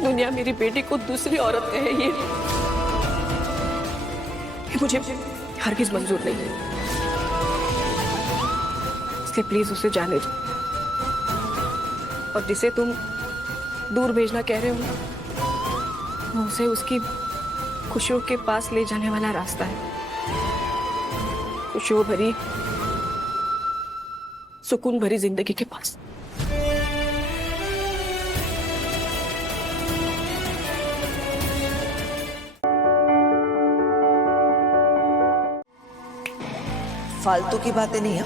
दुनिया मेरी बेटी को दूसरी औरत कहे, ये मुझे हरगिज मंजूर नहीं है। इसलिए प्लीज उसे जाने दो। और जिसे तुम दूर भेजना कह रहे हो ना, वो उसे उसकी खुशियों के पास ले जाने वाला रास्ता है। खुशियों भरी, सुकून भरी जिंदगी के पास। फालतू की बातें नहीं।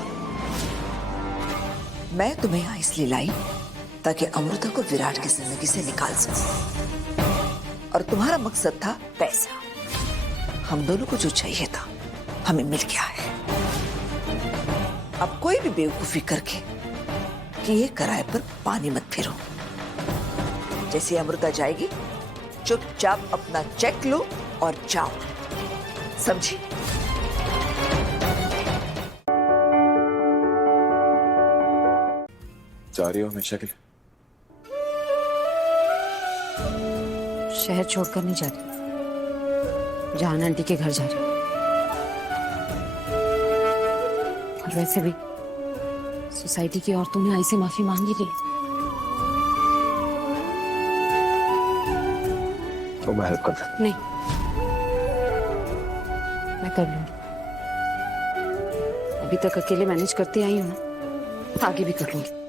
मैं तुम्हें यहाँ इसलिए लाई ताकि अमृता को विराट की जिंदगी से निकाल सकूं। और तुम्हारा मकसद था पैसा। हम दोनों को जो चाहिए था हमें मिल गया है। अब कोई भी बेवकूफी करके कि ये किराए पर पानी मत फिरो। जैसे अमृता जाएगी चुपचाप अपना चेक लो और जाओ, समझी? जा रही हो हमेशा के लिए? शहर छोड़कर नहीं जा रही, जान आंटी के घर जा रही हूँ। और वैसे भी सोसाइटी की औरतों ने आई से माफी मांगी थी। तो मैं हेल्प कर दूं? नहीं, मैं कर लूंगी। अभी तक अकेले मैनेज करती आई हूँ ना, आगे भी कर लूंगी।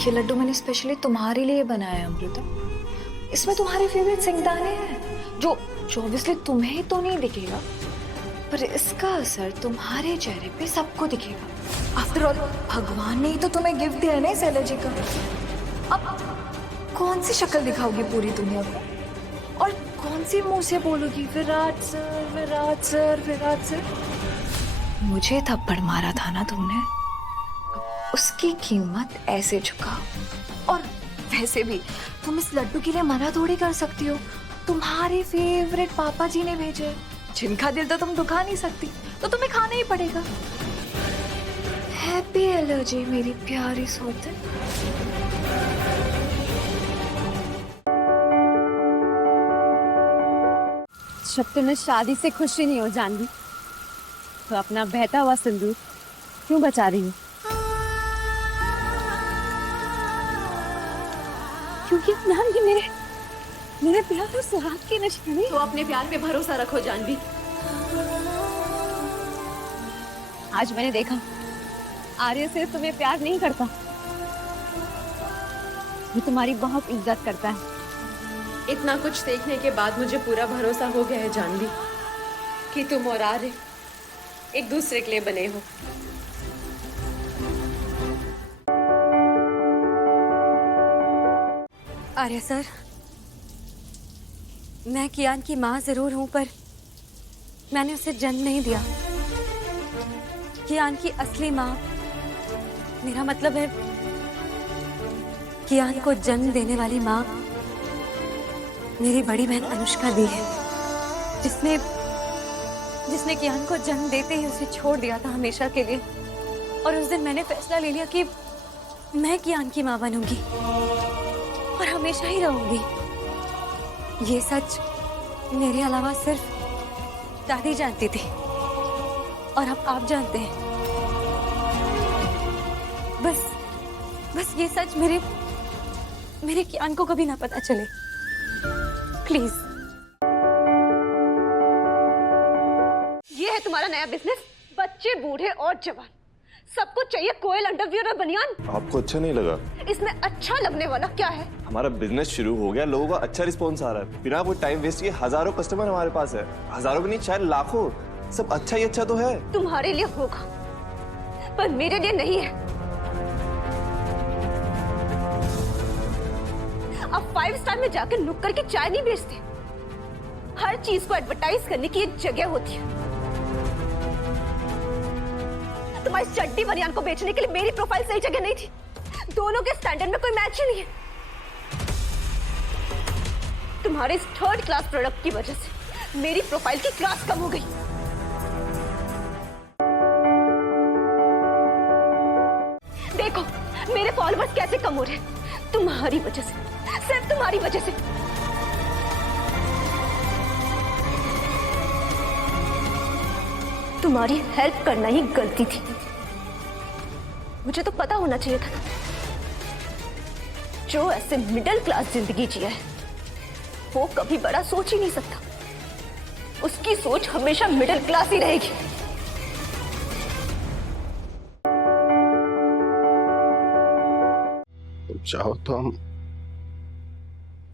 ये लड्डू मैंने स्पेशली तुम्हारे लिए बनाया है अमृता। इसमें तुम्हारे फेवरेट सिंगदाने हैं जो ऑब्वियसली तुम्हें तो नहीं दिखेगा, पर इसका असर तुम्हारे चेहरे पे सबको दिखेगा। आफ्टर ऑल भगवान ने ही तो तुम्हें गिफ्ट दिया है ना इस एलर्जी का। अब कौन सी शक्ल दिखाओगी पूरी दुनिया को, और कौन सी मुंह से बोलोगी Virat sir Virat sir Virat sir. मुझे थप्पड़ मारा था ना तुमने, उसकी कीमत ऐसे चुकाओ। और वैसे भी तुम इस लड्डू के लिए मना थोड़ी कर सकती हो। तुम्हारे फेवरेट पापा जी ने भेजे, जिनका दिल तो तुम दुखा नहीं सकती, तो तुम्हें खाना ही पड़ेगा। हैप्पी एलर्जी मेरी प्यारी सोते। जब तुम्हें शादी से खुशी नहीं हो जानवी, तो अपना बहता हुआ सिंदूर क्यों बचा रही हो? क्योंकि नाम ही मेरे प्यार और सुहाग की निशानी। तो अपने प्यार पे भरोसा रखो जानवी। आज मैंने देखा आर्य सिर्फ तुम्हें प्यार नहीं करता, ये तुम्हारी बहुत इज्जत करता है। इतना कुछ देखने के बाद मुझे पूरा भरोसा हो गया है जानवी कि तुम और आर्य एक दूसरे के लिए बने हो। आर्य सर, मैं कियान की माँ जरूर हूं, पर मैंने उसे जन्म नहीं दिया। कियान की असली माँ, मेरा मतलब है कियान को जन्म देने वाली माँ मेरी बड़ी बहन अनुष्का दी है, जिसने कियान को जन्म देते ही उसे छोड़ दिया था हमेशा के लिए। और उस दिन मैंने फैसला ले लिया कि मैं कियान की माँ बनूंगी और हमेशा ही रहूंगी। ये सच मेरे अलावा सिर्फ दादी जानती थी, और अब आप जानते हैं। बस ये सच मेरे कियान को कभी ना पता चले, प्लीज। ये है तुम्हारा नया बिजनेस। बच्चे बूढ़े और जवान सबको चाहिए कोयल अंडरवियर और बनियान। आपको अच्छा नहीं लगा? इसमें अच्छा लगने वाला क्या है? हमारा बिजनेस शुरू हो गया, लोगों का अच्छा रिस्पॉन्स आ रहा है। बिना वो टाइम वेस्ट किए हजारों कस्टमर हमारे पास है। हजारों भी नहीं, शायद लाखों। सब अच्छा ही अच्छा तो है। तुम्हारे लिए होगा, पर मेरे लिए नहीं है। अब 5 स्टार में जाकर नुक्कड़ की चाय नहीं बेचते। हर चीज को एडवर्टाइज करने की एक जगह होती है। तुम्हारी चड्डी बनियान को बेचने के लिए मेरी प्रोफाइल सही जगह नहीं थी। दोनों के स्टैंडर्ड में कोई मैच ही नहीं है। तुम्हारे इस 3rd क्लास प्रोडक्ट की वजह से मेरी प्रोफाइल की क्लास कम हो गई। देखो, मेरे फॉलोअर्स कैसे कम हो रहे हैं? तुम्हारी वजह से, सिर्फ तुम्हारी वजह से। तुम्हारी हेल्प करना ही गलती थी। मुझे तो पता होना चाहिए था जो ऐसे मिडिल क्लास जिंदगी जिया है वो कभी बड़ा सोच ही नहीं सकता। उसकी सोच हमेशा मिडिल क्लास ही रहेगी। तुम चाहो तो हम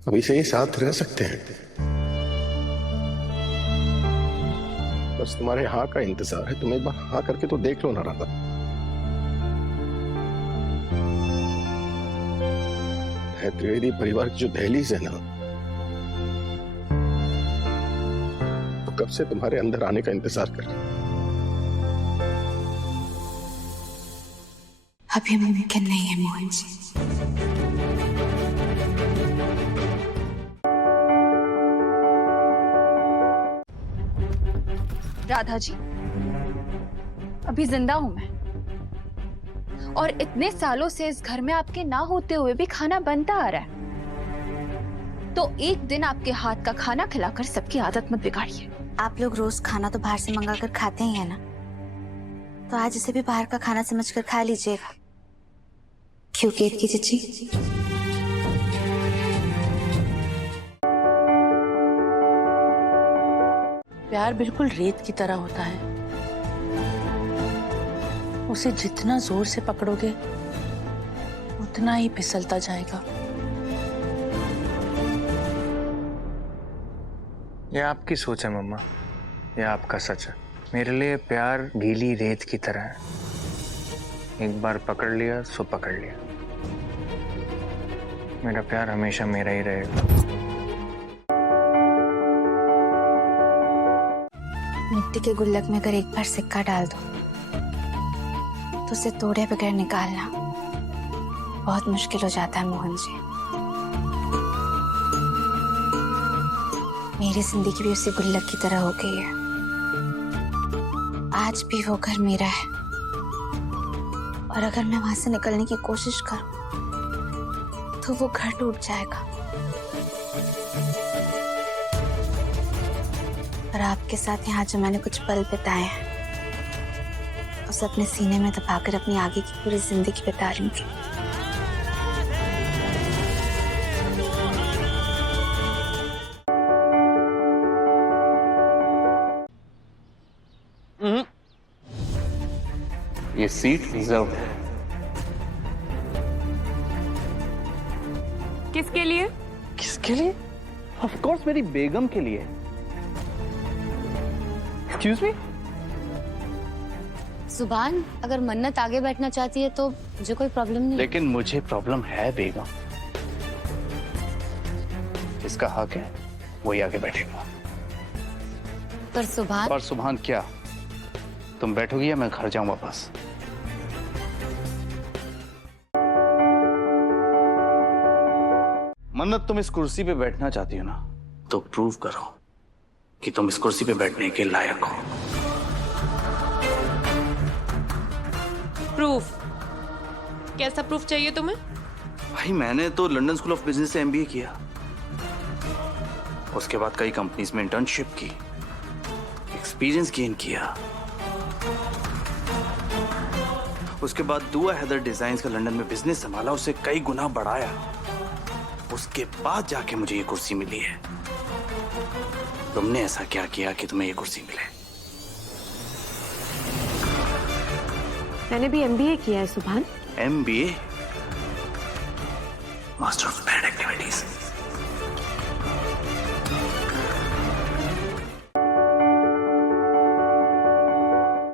अभी से ही साथ रह सकते हैं। बस तुम्हारे हाँ का इंतजार है। तुम एक बार हाँ करके तो देख लो ना राधा। त्रिवेदी परिवार की जो दहलीज है ना, तो कब से तुम्हारे अंदर आने का इंतजार कर रही। अभी मुमकिन नहीं है मोहन जी। राधा जी, अभी जिंदा हूं मैं, और इतने सालों से इस घर में आपके ना होते हुए भी खाना बनता आ रहा है। तो एक दिन आपके हाथ का खाना खिलाकर सबकी आदत मत बिगाड़िए। आप लोग रोज खाना तो बाहर से मंगा कर खाते ही है ना, तो आज इसे भी बाहर का खाना समझकर खा लीजिएगा। क्यों केत की चिच्ची? प्यार बिल्कुल रेत की तरह होता है। उसे जितना जोर से पकड़ोगे उतना ही फिसलता जाएगा। ये आपकी सोच है मम्मा, ये आपका सच है। मेरे लिए प्यार गीली रेत की तरह है। एक बार पकड़ लिया सो पकड़ लिया। मेरा प्यार हमेशा मेरा ही रहेगा। मिट्टी के गुल्लक में अगर एक बार सिक्का डाल दो तो उसे तोड़े बगैर निकालना बहुत मुश्किल हो जाता है मोहन जी। मेरी जिंदगी भी उसी गुल्लक की तरह हो गई है। आज भी वो घर मेरा है, और अगर मैं वहां से निकलने की कोशिश करूं तो वो घर टूट जाएगा। और आपके साथ यहाँ जो मैंने कुछ पल बिताए हैं उसे अपने सीने में दबाकर अपनी आगे की पूरी जिंदगी बिता लूंगी। ये सीट रिजर्व है। किसके लिए? किसके लिए? ऑफ कोर्स मेरी बेगम के लिए। Excuse me? सुभान, अगर मन्नत आगे बैठना चाहती है तो मुझे कोई प्रॉब्लम नहीं। लेकिन मुझे प्रॉब्लम है बेगम। इसका हक है, वही आगे बैठेगा। पर सुभान। पर सुभान क्या? तुम बैठोगी या मैं घर जाऊं वापस? मन्नत, तुम इस कुर्सी पे बैठना चाहती हो ना, तो प्रूव करो कि तुम इस कुर्सी पे बैठने के लायक हो। प्रूफ? कैसा प्रूफ चाहिए तुम्हें? भाई मैंने तो लंदन स्कूल ऑफ बिजनेस से MBA किया, उसके बाद कई कंपनीज में इंटर्नशिप की, एक्सपीरियंस गेन किया, उसके बाद दुआ हैदर डिजाइन्स का लंदन में बिजनेस संभाला, उसे कई गुना बढ़ाया, उसके बाद जाके मुझे ये कुर्सी मिली है। तुमने ऐसा क्या किया कि तुम्हें ये कुर्सी मिले? मैंने भी MBA किया है सुभान। MBA? Master of bad activities.